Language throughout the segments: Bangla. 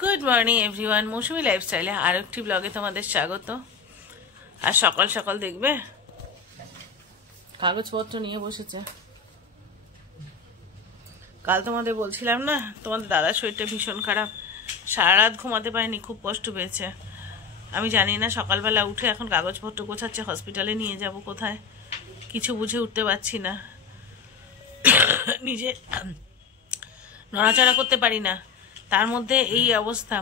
গুড মর্নিং এভরিওয়ান, মৌসুমি লাইফস্টাইলে আরো একটি ব্লগে তোমাদের স্বাগত। আর সকাল সকাল দেখবে কাগজপত্র নিয়ে বসেছে। কাল তোমাদের বলছিলাম না, তোমাদের দাদার শরীরটা ভীষণ খারাপ, সারা রাত ঘুমাতে পারেনি, খুব কষ্ট পেয়েছে। আমি জানি না, সকালবেলা উঠে এখন কাগজপত্র গোছাচ্ছে, হসপিটালে নিয়ে যাব কোথায়, কিছু বুঝে উঠতে পারছি না। নিজে নড়াচড়া করতে পারি না, তার মধ্যে এই অবস্থা।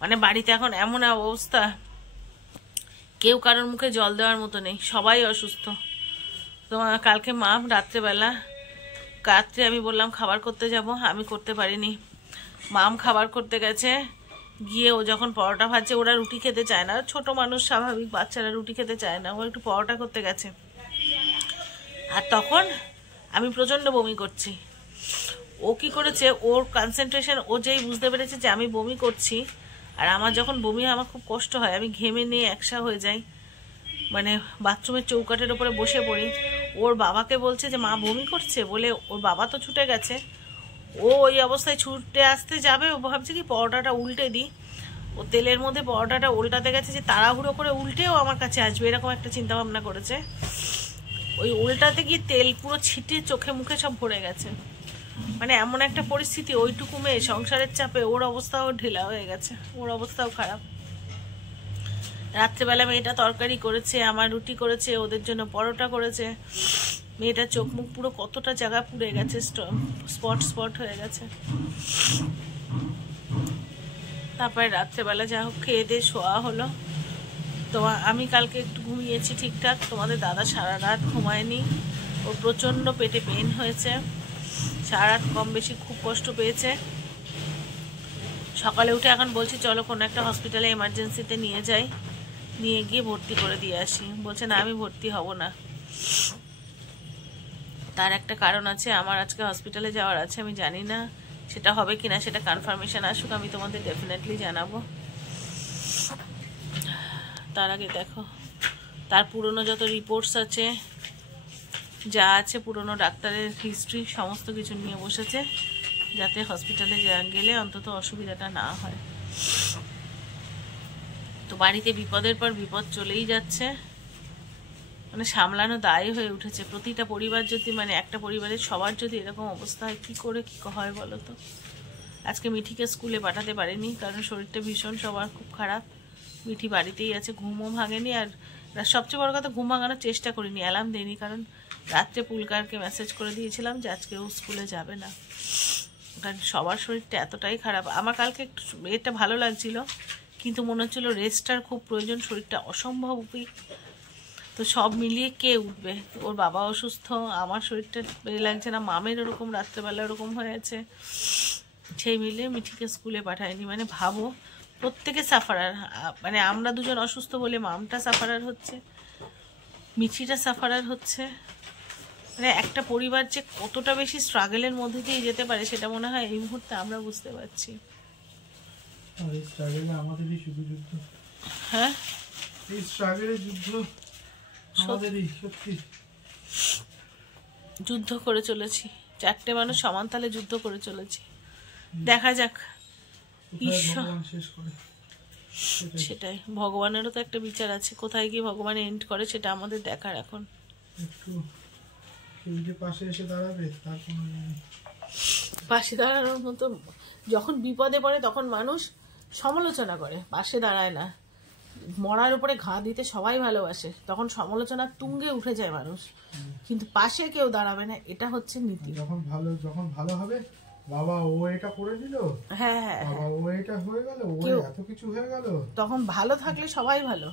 মানে বাড়িতে এখন এমন অবস্থা, কেউ কারোর মুখে জল দেওয়ার মতো নেই, সবাই অসুস্থ। তোমার কালকে মা রাত্রে আমি বললাম খাবার করতে যাব, আমি করতে পারিনি। মাম খাবার করতে গেছে, গিয়ে ও যখন পরোটা ভাজছে, ওরা রুটি খেতে চায় না, ছোট মানুষ স্বাভাবিক, বাচ্চারা রুটি খেতে চায় না, ও একটু পরোটা করতে গেছে। আর তখন আমি প্রচন্ড বমি করছি। ও কি করেছে, ওর কনসেন্ট্রেশন, ও যেই বুঝতে পেরেছে যে আমি বমি করছি, আর আমার যখন বমি হয় আমার খুব কষ্ট হয়, আমি ঘেমে নিয়ে একসা হয়ে যাই, মানে বাথরুমের চৌকাঠের ওপরে বসে পড়ি। ওর বাবাকে বলছে যে মা বমি করছে বলে, ওর বাবা তো ছুটে গেছে, ও ওই অবস্থায় ছুটে আসতে যাবে, ও ভাবছে কি পরোটাটা উল্টে দিই। ও তেলের মধ্যে পরোটাটা উল্টাতে গেছে, যে তাড়াহুড়ো করে উল্টেও আমার কাছে আসবে, এরকম একটা চিন্তা ভাবনা করেছে। ওই উল্টাতে গিয়ে তেল পুরো ছিটে চোখে মুখে সব ভরে গেছে। মানে এমন একটা পরিস্থিতি, ওইটুকু মেয়ে সংসারের চাপে ওর অবস্থাও ঢিলা হয়ে গেছে, ওর অবস্থাও খারাপ। রাত্রেবেলা মেয়েটা তরকারি করেছে, আমার রুটি করেছে, ওদের জন্য পরোটা করেছে। মেয়েটার চোখ মুখ পুরো কতটা জায়গা পুড়ে গেছে, স্পট হয়ে গেছে। তারপরে রাত্রেবেলা যা হোক খেয়ে দিয়ে শোয়া হলো। তো আমি কালকে একটু ঘুমিয়েছি ঠিকঠাক, তোমাদের দাদা সারা রাত ঘুমায়নি, ওর প্রচণ্ড পেটে পেন হয়েছে, সারা রাত কম বেশি খুব কষ্ট পেয়েছে। সকালে উঠে এখন বলছি চলো কোনো একটা হসপিটালে এমার্জেন্সিতে নিয়ে যাই, নিয়ে গিয়ে ভর্তি করে দিয়ে আসি। বলছে না, আমি ভর্তি হব না। তার একটা কারণ আছে, আমার আজকে হসপিটালে যাওয়ার আছে, আমি জানি না সেটা হবে কিনা, সেটা কনফার্মেশন আসুক, আমি তোমাদের ডেফিনেটলি জানাবো। তার আগে দেখো তার পুরনো যত রিপোর্টস আছে, যা আছে, পুরনো ডাক্তারের হিস্ট্রি সমস্ত কিছু নিয়ে বসেছে, যাতে হসপিটালে গেলে অন্তত অসুবিধাটা না হয়। তো বাড়িতে বিপদের পর বিপদ চলেই যাচ্ছে, মানে সামলানো দায় হয়ে উঠেছে। প্রতিটা পরিবার যদি, মানে একটা পরিবারের সবার যদি এরকম অবস্থা হয়, কি করে কি হয় বলো তো। আজকে মিঠিকে স্কুলে পাঠাতে পারিনি, কারণ শরীরটা ভীষণ সবার খুব খারাপ। মিঠি বাড়িতেই আছে, ঘুমও ভাঙেনি, আর সবচেয়ে বড় কথা ঘুম ভাঙানোর চেষ্টা করিনি, অ্যালার্ম দিইনি, কারণ রাত্রে পুলকারকে মেসেজ করে দিয়েছিলাম যে আজকে ও স্কুলে যাবে না, কারণ সবার শরীরটা এতটাই খারাপ। আমার কালকে একটু এটা ভালো লাগছিল, কিন্তু মনে হচ্ছিল রেস্টটার খুব প্রয়োজন, শরীরটা অসম্ভব উইক। তো সব মিলিয়ে কে উঠবে, ওর বাবা অসুস্থ, আমার শরীরটা লাগছে না, মামের ওরকম রাত্রেবেলা ওরকম হয়েছে, সেই মিলিয়ে মিঠিকে স্কুলে পাঠায়নি। মানে ভাবো, প্রত্যেকে সাফারার, মানে আমরা দুজন অসুস্থ বলে মামটা সাফারার হচ্ছে, মিঠিটা সাফারার হচ্ছে। মানে একটা পরিবার যে কতটা বেশি স্ট্রাগলের মধ্যে দিয়ে যেতে পারে, সেটা মনে হয় এই মুহূর্তে আমরা বুঝতে পারছি। হ্যাঁ, যুদ্ধ করে চলেছি, চারটে মানুষ সমান তালে যুদ্ধ করে চলেছি। দেখা যাক, ঈশ্বর সেটাই, ভগবানেরও তো একটা বিচার আছে, কোথায় গিয়ে ভগবান এন্ড করে সেটা আমাদের দেখার। এখন পাশে দাঁড়ানোর মতো, যখন বিপদে পড়ে তখন মানুষ সমালোচনা করে, পাশে দাঁড়ায় না। মরার উপরে ঘা দিতে সবাই ভালোবাসে, তখন সমালোচনার তুঙ্গে উঠে যায় মানুষ, কিন্তু পাশে কেউ দাঁড়াবে না, এটা হচ্ছে নীতি। যখন ভালো হবে, বাবা ও এটা করে দিল, হ্যাঁ হ্যাঁ, বাবা ও এটা হয়ে গেল, ও এত কিছু হয়ে গেল, তখন ভালো থাকলে সবাই ভালো,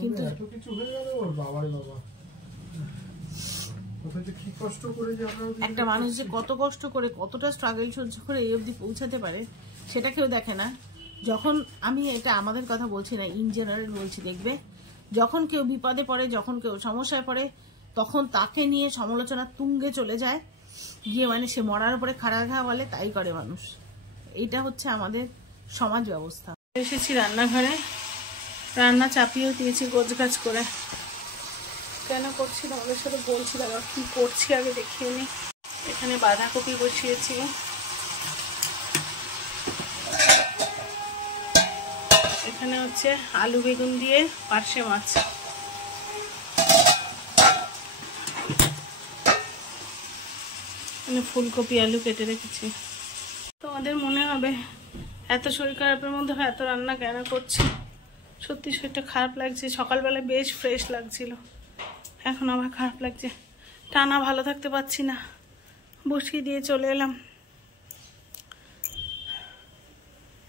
কিন্তু এত কিছু হয়ে গেল ওর বাবার বাবা। কি কষ্ট করে যে একটা মানুষ যে কত কষ্ট করে, কতটা স্ট্রাগল সহ্য করে এই অবধি পৌঁছাতে পারে, সেটা কেউ দেখে না। যখন আমি এটা আমাদের কথা বলছি না, ইন জেনারেল বলছি, দেখবে যখন কেউ বিপদে পড়ে, যখন কেউ সমস্যায় পড়ে, তখন তাকে নিয়ে সমালোচনার তুঙ্গে চলে যায়, গিয়ে মানে সে মরার উপরে খাড়া ঘা বলে, তাই করে মানুষ। এইটা হচ্ছে আমাদের সমাজ ব্যবস্থা। এসেছি রান্নাঘরে, রান্না চাপিয়েও দিয়েছি গোছগাছ করে। কেন করছি তোমাদের সাথে বলছি, দাদা কি করছি আগে দেখিয়ে নি। এখানে বাঁধাকপি বসিয়েছি, এখানে হচ্ছে আলু বেগুন দিয়ে পার্শে মাছ। মানে ফুলকপি আলু কেটে রেখেছি। তোমাদের মনে হবে এত শরীর খারাপের মধ্যে এত রান্না কেন করছি। সত্যি শরীরটা খারাপ লাগছে। সকালবেলা বেশ ফ্রেশ লাগছিল, এখন আবার খারাপ লাগছে। টানা ভালো থাকতে পারছি না, বসিয়ে দিয়ে চলে এলাম।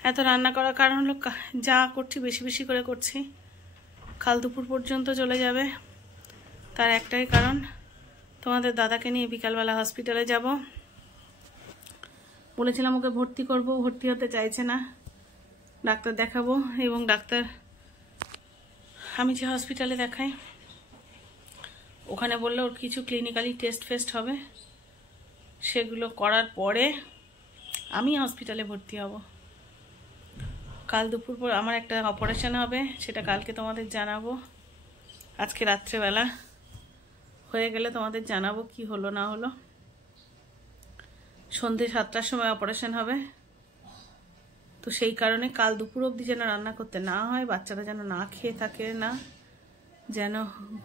এত রান্না করার কারণ হলো যা করছি বেশি বেশি করে করছি, কাল দুপুর পর্যন্ত চলে যাবে। তার একটাই কারণ, তোমাদের দাদাকে নিয়ে বিকালবেলা হসপিটালে যাব। বলেছিলাম ওকে ভর্তি করব, ভর্তি হতে চাইছে না। ডাক্তার দেখাবো, এবং ডাক্তার আমি যে হসপিটালে দেখাই ওখানে বললে ওর কিছু ক্লিনিক্যালি টেস্ট ফেস্ট হবে, সেগুলো করার পরে আমি হসপিটালে ভর্তি হব। কাল দুপুর পর আমার একটা অপারেশন হবে, সেটা কালকে তোমাদের জানাবো। আজকে রাত্রেবেলা হয়ে গেলে তোমাদের জানাবো কি হলো না হলো। সন্ধ্যে 7টার সময় অপারেশন হবে, তো সেই কারণে কাল দুপুর অবধি যেন রান্না করতে না হয়, বাচ্চারা যেন না খেয়ে থাকে, না যেন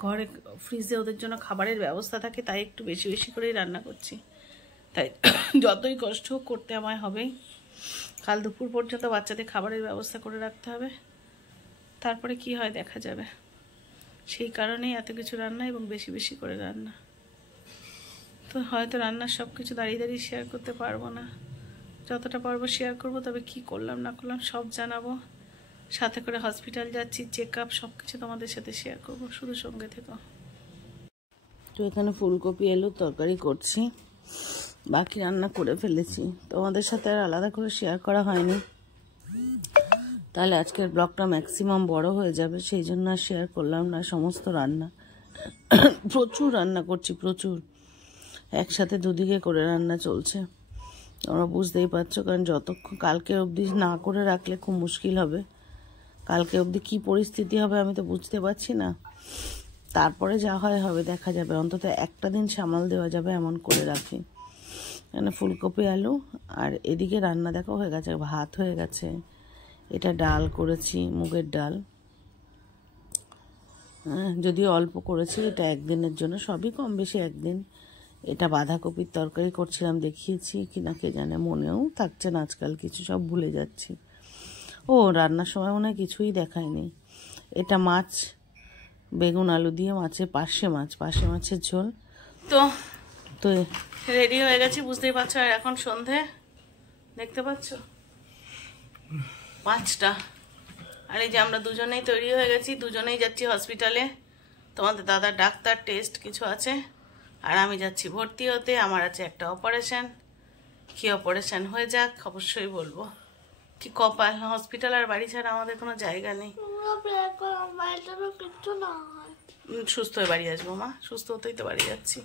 ঘরে ফ্রিজে ওদের জন্য খাবারের ব্যবস্থা থাকে, তাই একটু বেশি বেশি করেই রান্না করছি। তাই যতই কষ্ট করতে আমায় হবেই, কাল দুপুর পর্যন্ত বাচ্চাদের খাবারের ব্যবস্থা করে রাখতে হবে। তারপরে কি হয় দেখা যাবে। সেই কারণেই এত কিছু রান্না এবং বেশি বেশি করে রান্না। তো হয়তো রান্নার সব কিছু দাঁড়িয়ে দাঁড়িয়ে শেয়ার করতে পারবো না, যতটা পারবো শেয়ার করবো। তবে কি করলাম না করলাম সব জানাবো। সাথে করে হসপিটাল যাচ্ছি, চেক আপ, সব কিছু তোমাদের সাথে শেয়ার করবো, শুধু সঙ্গে থেকো। তো এখানে ফুলকপি আলুর তরকারি করছি, বাকি রান্না করে ফেলেছি, তোমাদের সাথে আর আলাদা করে শেয়ার করা হয়নি। তাহলে আজকের ব্লগটা ম্যাক্সিমাম বড় হয়ে যাবে, সেই জন্য আর শেয়ার করলাম না সমস্ত রান্না। প্রচুর রান্না করছি, প্রচুর, একসাথে দুদিকে করে রান্না চলছে। তোমরা বুঝতেই পারছো, কারণ যতক্ষণ কালকে অবধি না করে রাখলে খুব মুশকিল হবে। কালকে অবধি কী পরিস্থিতি হবে আমি তো বুঝতে পারছি না। তারপরে যা হয় হবে, দেখা যাবে। অন্তত একটা দিন সামাল দেওয়া যাবে এমন করে রাখি। এখানে ফুলকপি আলু, আর এদিকে রান্না দেখো হয়ে গেছে, ভাত হয়ে গেছে। এটা ডাল করেছি, মুগের ডাল, হ্যাঁ, যদিও অল্প করেছি, এটা একদিনের জন্য, সবই কম বেশি একদিন। এটা বাঁধাকপির তরকারি করছিলাম, দেখিয়েছি কিনা কে জানে, মনেও থাকছে না আজকাল, কিছু সব ভুলে যাচ্ছি। ও রান্নার সময় মনে হয় কিছুই দেখায়নি। এটা মাছ, বেগুন আলু দিয়ে মাছের পার্শে মাছের ঝোল। তো তো রেডি হয়ে গেছি, বুঝতেই পারছো। আর এখন সন্ধে, দেখতে পাচ্ছ 5টা। আর এই যে আমরা দুজনেই তৈরি হয়ে গেছি, দুজনেই যাচ্ছি হসপিটালে। তোমাদের দাদার ডাক্তার টেস্ট কিছু আছে, আর আমি যাচ্ছি ভর্তি হতে। আমার আছে একটা অপারেশন। কি অপারেশন হয়ে যাক, অবশ্যই বলবো। কি কপাল, হসপিটাল আর বাড়ি ছাড়া আমাদের কোনো জায়গা নেই। সুস্থ হয়ে বাড়ি আসবো মা, সুস্থ হতেই তো বাড়ি যাচ্ছি।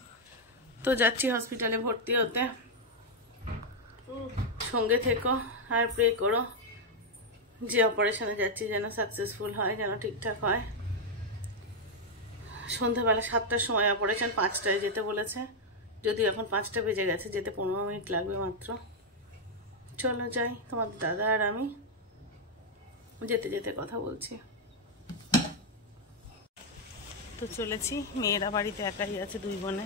তো যাচ্ছি হসপিটালে ভর্তি হতে, সঙ্গে থেকো আর প্রে করো যে অপারেশনে যাচ্ছি যেন সাকসেসফুল হয়, যেন ঠিকঠাক হয়। সন্ধ্যাবেলা 7টার সময় অপারেশন, 5টায় যেতে বলেছে, যদিও এখন 5টা বেজে গেছে, যেতে 15 মিনিট লাগবে মাত্র। চলো যাই, তোমার দাদা আর আমি যেতে যেতে কথা বলছি। তো চলেছি, মেয়েরা বাড়িতে একাই আছে, 2 বোনে।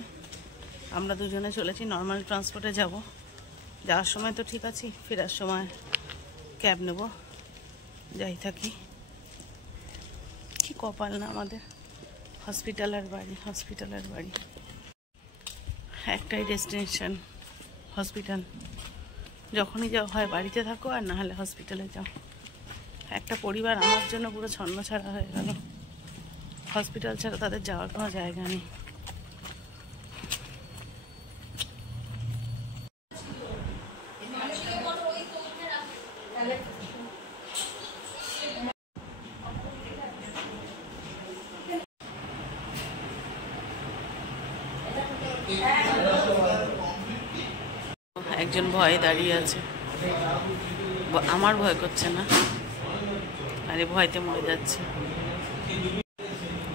আমরা দুজনে চলেছি, নর্মাল ট্রান্সপোর্টে যাব। যাওয়ার সময় তো ঠিক আছি, ফেরার সময় ক্যাব নেব, যাই থাকি। কি কপাল না আমাদের, হসপিটাল আর বাড়ি, একটাই ডেস্টিনেশন হসপিটাল। যখনই যাও হয় বাড়িতে থাকো, আর না হলে হসপিটালে যাও। একটা পরিবার আমার জন্য পুরো ছন্ন ছাড়া হয়ে গেল। হসপিটাল ছাড়া তাদের যাওয়ার কোনো জায়গা নেই। একজন ভয়ে দাঁড়িয়ে আছে, আমার ভয় করছে না, আরে ভয়তে মরে যাচ্ছে।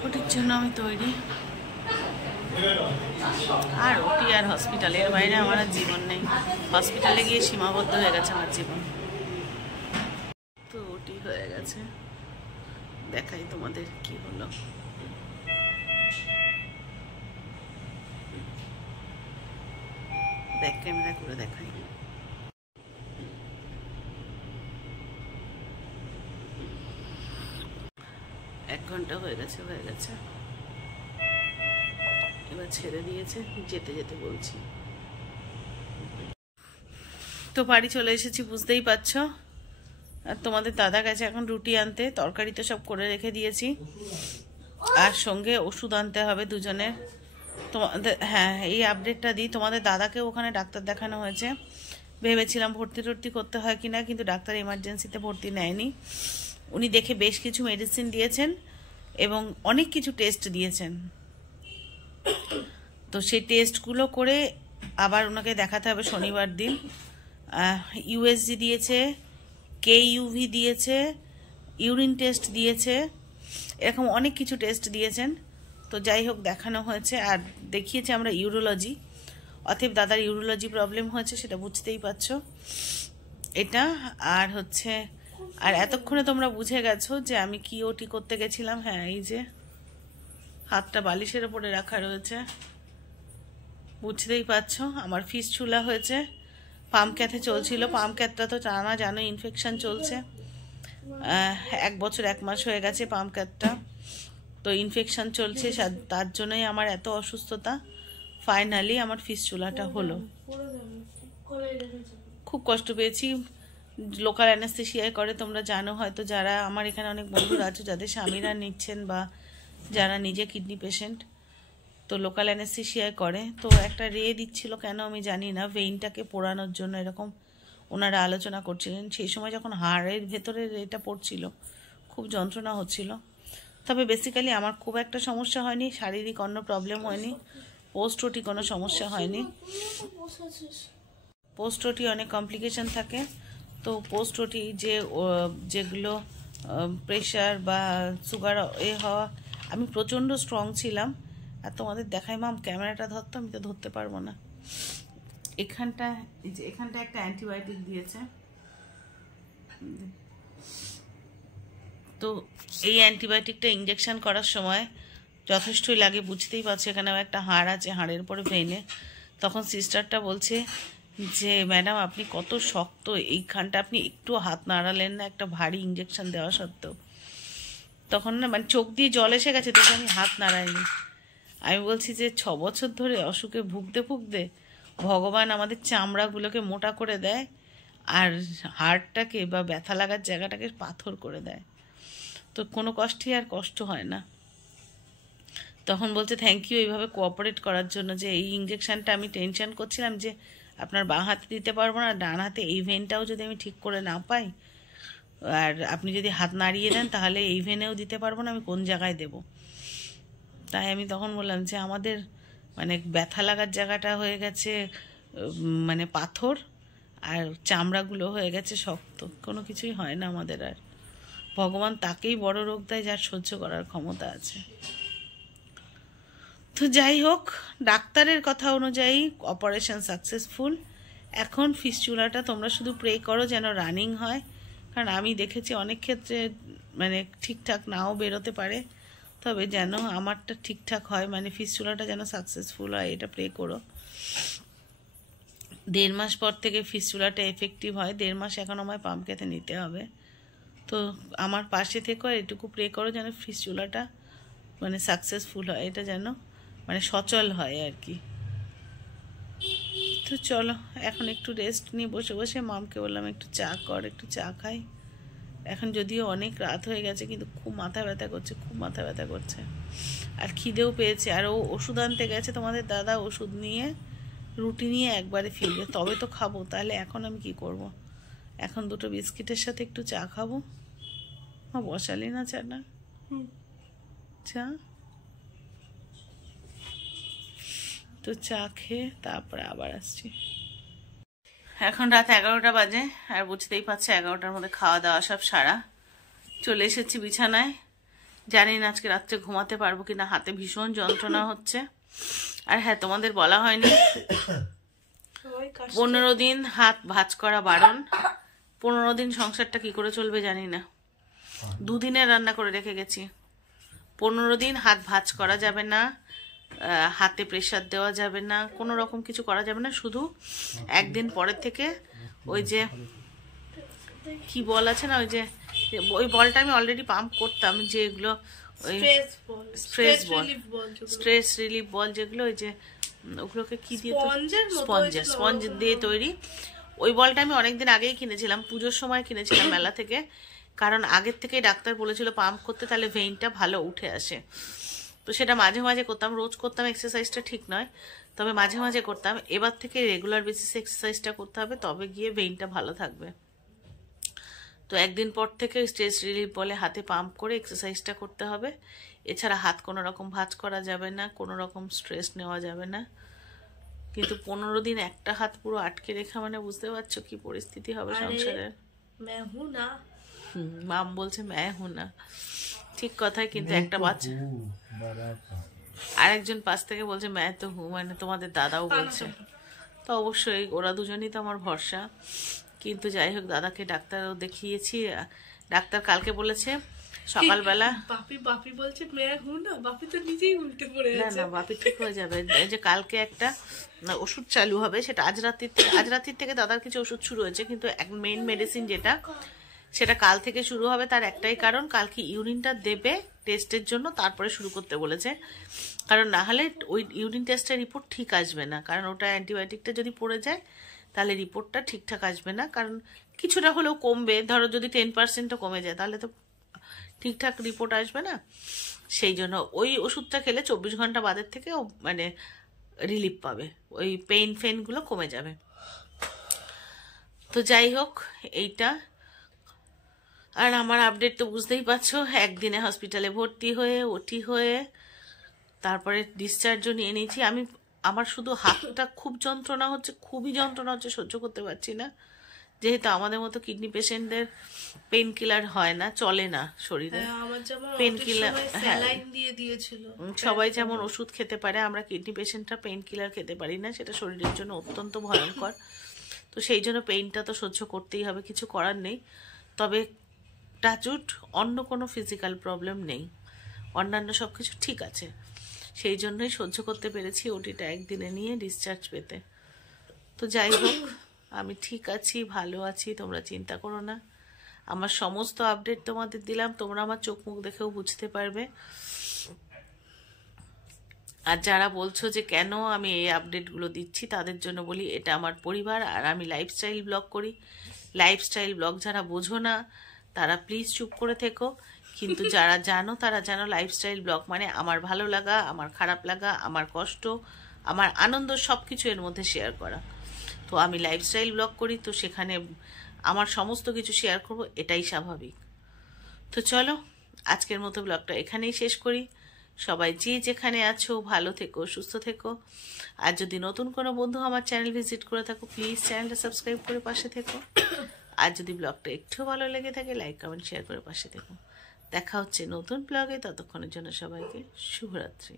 ওটির জন্য আমি তৈরি। আর ওটি আর হসপিটালের বাইরে আমার আর জীবন নেই। হসপিটালে গিয়ে সীমাবদ্ধ হয়ে গেছে আমার জীবন। তো ওটি হয়ে গেছে, দেখাই তোমাদের কি হলো। ব্যাক ক্যামেরা করে দেখাই। 1 ঘন্টা হয়ে গেছে। এবার ছেড়ে দিয়েছে, যেতে যেতে বলছি। তো বাড়ি চলে এসেছি, বুঝতেই পারছো। আর তোমাদের দাদা গেছে এখন রুটি আনতে, তরকারি তো সব করে রেখে দিয়েছি, আর সঙ্গে ওষুধ আনতে হবে দুজনের। তোমাদের হ্যাঁ এই আপডেটটা দিই, তোমাদের দাদাকে ওখানে ডাক্তার দেখানো হয়েছে। ভেবেছিলাম ভর্তি টর্তি করতে হয় কিনা, কিন্তু ডাক্তার এমার্জেন্সিতে ভর্তি নেয়নি। উনি দেখে বেশ কিছু মেডিসিন দিয়েছেন এবং অনেক কিছু টেস্ট দিয়েছেন। তো সেই টেস্টগুলো করে আবার ওনাকে দেখাতে হবে শনিবার দিন। ইউএসজি দিয়েছে, KUV দিয়েছে, ইউরিন টেস্ট দিয়েছে, এরকম অনেক কিছু টেস্ট দিয়েছেন। তো যাই হোক দেখানো হয়েছে, আর দেখিয়েছি আমরা ইউরোলজি। অতএব দাদার ইউরোলজি প্রবলেম হয়েছে, সেটা বুঝতেই পারছো এটা। আর হচ্ছে আর এতক্ষণে তোমরা বুঝে গেছো যে আমি কি ওটি করতে গেছিলাম। হ্যাঁ এই যে হাতটা বালিশের ওপরে রাখা রয়েছে, বুঝতেই পারছো। আমার ফিস্টুলা হয়েছে, পাম্প ক্যাথে চলছিল। পাম্প ক্যাথটা তো টানা জানো ইনফেকশন চলছে, 1 বছর 1 মাস হয়ে গেছে পাম্প ক্যাথটা। তো ইনফেকশন চলছে, তার জন্যই আমার এত অসুস্থতা। ফাইনালি আমার ফিস্টুলাটা হলো। খুব কষ্ট পেয়েছি। লোকাল অ্যানেস্থেশিয়ায় করে, তোমরা জানো হয়তো, যারা আমার এখানে অনেক বন্ধুরা আছে যাদের স্বামীরা নিচ্ছেন বা যারা নিজে কিডনি পেশেন্ট, তো লোকাল অ্যানেস্থেশিয়ায় করে। তো একটা রে দিচ্ছিল, কেন আমি জানি না, ভেইনটাকে পোড়ানোর জন্য এরকম ওনারা আলোচনা করছিলেন। সেই সময় যখন হাড়ের ভেতরে রেটা পড়ছিল খুব যন্ত্রণা হচ্ছিল। তবে বেসিক্যালি আমার খুব একটা সমস্যা হয়নি, শারীরিক অন্য প্রবলেম হয়নি, পোস্ট ওটি কোনো সমস্যা হয়নি। পোস্ট ওটি অনেক কমপ্লিকেশন থাকে। তো পোস্ট ওটি যেগুলো প্রেশার বা সুগার হওয়া, আমি প্রচণ্ড স্ট্রং ছিলাম। আর তোমাদের দেখাই মাম, ক্যামেরাটা ধরতো, আমি তো ধরতে পারবো না। এখানটা একটা অ্যান্টিবায়োটিক দিয়েছে। তো এই অ্যান্টিবায়োটিকটা ইঞ্জেকশন করার সময় যথেষ্টই লাগে, বুঝতেই পারছো। এখানেও একটা হাড় আছে, হাড়ের উপরে ভেইনে। তখন সিস্টারটা বলছে যে ম্যাডাম আপনি কত শক্ত, এইখানটা আপনি একটু হাত নাড়ালেন না একটা ভারী ইঞ্জেকশন দেওয়া সত্ত্বেও। তখন না মানে চোখ দিয়ে জল এসে গেছে, তখন আমি হাত নাড়াইনি। আমি বলছি যে 6 বছর ধরে অসুখে ভুগতে ভুগতে ভগবান আমাদের চামড়াগুলোকে মোটা করে দেয়, আর হাড়টাকে বা ব্যথা লাগার জায়গাটাকে পাথর করে দেয়। তো কোনো কষ্টই আর কষ্ট হয় না। তখন বলছে থ্যাংক ইউ এইভাবে কোঅপারেট করার জন্য, যে এই ইঞ্জেকশনটা আমি টেনশন করছিলাম যে আপনার বাঁ হাতে দিতে পারবো না, ডান হাতে এই ভেনটাও যদি আমি ঠিক করে না পাই, আর আপনি যদি হাত নাড়িয়ে দেন তাহলে এই ভেনেও দিতে পারবো না, আমি কোন জায়গায় দেব। তাই আমি তখন বললাম যে আমাদের মানে ব্যথা লাগার জায়গাটা হয়ে গেছে মানে পাথর, আর চামড়াগুলো হয়ে গেছে শক্ত, কোনো কিছুই হয় না আমাদের। আর ভগবান তাকেই বড় রোগ দেয় যার সহ্য করার ক্ষমতা আছে। তো যাই হোক, ডাক্তারের কথা অনুযায়ী অপারেশন সাকসেসফুল। এখন ফিস্টুলাটা তোমরা শুধু প্রে করো যেন রানিং হয়, কারণ আমি দেখেছি অনেক ক্ষেত্রে মানে ঠিকঠাক নাও বেরোতে পারে, তবে যেন আমারটা ঠিকঠাক হয়, মানে ফিস্টুলাটা যেন সাকসেসফুল হয়, এটা প্রে করো। 1.5 মাস পর থেকে ফিস্টুলাটা এফেক্টিভ হয়, 1.5 মাস এখন আমায় পাম্প ক্যাথে নিতে হবে। তো আমার পাশে থেকো, এটুকু প্রে করো যেন ফিস্টুলাটা মানে সাকসেসফুল হয়, এটা যেন মানে সচল হয় আর কি। তো চলো এখন একটু রেস্ট নিয়ে বসে বসে মামকে বললাম একটু চা কর, একটু চা খাই। এখন যদিও অনেক রাত হয়ে গেছে, কিন্তু খুব মাথা ব্যথা করছে, খুব মাথা ব্যথা করছে, আর খিদেও পেয়েছে। আর ও ওষুধ আনতে গেছে, তোমাদের দাদা ওষুধ নিয়ে রুটি নিয়ে একবারে ফিরবে, তবে তো খাবো। তাহলে এখন আমি কি করব? এখন 2টো বিস্কিটের সাথে একটু চা খাবো। বসালি না চাটা? চা তো চা খেয়ে তারপরে আবার আসছি। এখন রাত 11টা বাজে, আর বুঝতেই পারছে 11টার মধ্যে খাওয়া দাওয়া সব সারা। চলে এসেছি বিছানায়। জানি না আজকে রাত্রে ঘুমাতে পারবো কিনা, হাতে ভীষণ যন্ত্রণা হচ্ছে। আর হ্যাঁ, তোমাদের বলা হয়নি 15 দিন হাত ভাঁজ করা বারণ। 15 দিন সংসারটা কি করে চলবে জানি না। দুদিনে রান্না করে রেখে গেছি। 15 দিন হাত ভাঁজ করা যাবে না, হাতে প্রেসার দেওয়া যাবে না, কোনো রকম কিছু করা যাবে না। শুধু একদিন পরের থেকে ওই যে কি বল আছে না, ওই বলটা আমি অলরেডি পাম্প করতাম, যেগুলো ওই স্ট্রেস রিলিফ বল যেগুলো, ওই যে ওগুলোকে কি দিয়ে, স্পঞ্জ দিয়ে তৈরি। ওই বলটা আমি অনেকদিন আগেই কিনেছিলাম, পুজোর সময় কিনেছিলাম মেলা থেকে, কারণ আগের থেকেই ডাক্তার বলেছিল পাম্প করতে, তাহলে ভেইনটা ভালো উঠে আসে। তো সেটা মাঝে মাঝে করতাম, রোজ করতাম এক্সারসাইজটা ঠিক নয়, তবে মাঝে মাঝে করতাম। এবার থেকে রেগুলার বেসিসে এক্সারসাইজটা করতে হবে, তবে গিয়ে ভেইনটা ভালো থাকবে। তো একদিন পর থেকে স্ট্রেস রিলিফ বলে হাতে পাম্প করে এক্সারসাইজটা করতে হবে। এছাড়া হাত কোনো রকম ভাঁজ করা যাবে না, কোনো রকম স্ট্রেস নেওয়া যাবে না। কিন্তু 15 দিন একটা হাত পুরো আটকে রেখা, মানে বুঝতে পারছো কি পরিস্থিতি হবে সংসারের। মাম বলছে ম্যায় হু না, ঠিক কথাই, কিন্তু একটা বাচ্চা আরেকজন পাশ থেকে বলছে ম্যায় তো হু, মানে তোমাদের দাদাও বলছে। তো অবশ্যই ওরা দুজনই তো আমার ভরসা। কিন্তু যাই হোক, দাদাকে ডাক্তারও দেখিয়েছি। ডাক্তার কালকে বলেছে সকালবেলা, বাপি বলছে ম্যায় হু না, বাপি তো নিজেই উল্টে পড়ে আছে। না বাপি ঠিক হয়ে যাবে। এই যে কালকে একটা ওষুধ চালু হবে, সেটা আজ রাত্রির থেকে দাদার কিছু ওষুধ শুরু হয়েছে, কিন্তু মেইন মেডিসিন যেটা, সেটা কাল থেকে শুরু হবে। তার একটাই কারণ, কালকে ইউরিনটা দেবে টেস্টের জন্য, তারপরে শুরু করতে বলেছে। কারণ না হলে ওই ইউরিন টেস্টের রিপোর্ট ঠিক আসবে না, কারণ ওটা অ্যান্টিবায়োটিকটা যদি পড়ে যায় তাহলে রিপোর্টটা ঠিকঠাক আসবে না। কারণ কিছুটা হলেও কমবে, ধরো যদি 10%ও কমে যায় তাহলে তো ঠিকঠাক রিপোর্ট আসবে না। সেই জন্য ওই ওষুধটা খেলে 24 ঘন্টা বাদের থেকে মানে রিলিফ পাবে, ওই ফেনগুলো কমে যাবে। তো যাই হোক, এইটা। আর আমার আপডেট তো বুঝতেই পারছো, একদিনে হসপিটালে ভর্তি হয়ে ওটি হয়ে তারপরে ডিসচার্জও নিয়ে নিয়েছি। আমার শুধু হাতটা খুব যন্ত্রণা হচ্ছে, খুবই যন্ত্রণা হচ্ছে, সহ্য করতে পারছি না। যেহেতু আমাদের মতো কিডনি পেশেন্টদের পেন কিলার হয় না, চলে না শরীরে। পেন কিলার সবাই যেমন ওষুধ খেতে পারে, আমরা কিডনি পেশেন্টরা পেন কিলার খেতে পারি না, সেটা শরীরের জন্য অত্যন্ত ভয়ঙ্কর। তো সেই জন্য পেইনটা তো সহ্য করতেই হবে, কিছু করার নেই। তবে টাচউড অন্য কোনো ফিজিক্যাল প্রবলেম নেই, অন্যান্য সব কিছু ঠিক আছে। সেই জন্যই সহ্য করতে পেরেছি ওটিটা একদিনে নিয়ে ডিসচার্জ পেতে। তো যাই হোক, আমি ঠিক আছি, ভালো আছি, তোমরা চিন্তা করো না। আমার সমস্ত আপডেট তোমাদের দিলাম, তোমরা আমার চোখ মুখ দেখেও বুঝতে পারবে। আর যারা বলছো যে কেন আমি এই আপডেটগুলো দিচ্ছি, তাদের জন্য বলি, এটা আমার পরিবার, আর আমি লাইফস্টাইল ব্লগ করি। লাইফস্টাইল ব্লগ যারা বোঝো না তারা প্লিজ চুপ করে থেকো, কিন্তু যারা জানো তারা জানো লাইফস্টাইল ব্লগ মানে আমার ভালো লাগা, আমার খারাপ লাগা, আমার কষ্ট, আমার আনন্দ, সব কিছু এর মধ্যে শেয়ার করা। তো আমি লাইফস্টাইল ব্লগ করি, তো সেখানে আমার সমস্ত কিছু শেয়ার করব, এটাই স্বাভাবিক। তো চলো, আজকের মতো ব্লগটা এখানেই শেষ করি। সবাই যে যেখানে আছো ভালো থেকো, সুস্থ থেকো। আর যদি নতুন কোনো বন্ধু আমার চ্যানেল ভিজিট করে থাকো, প্লিজ চ্যানেলটা সাবস্ক্রাইব করে পাশে থেকো। আর যদি ব্লগটা একটু ভালো লেগে থাকে, লাইক কমেন্ট শেয়ার করে পাশে থেকো। দেখা হচ্ছে নতুন ব্লগে, ততক্ষণের জন্য সবাইকে শুভরাত্রি।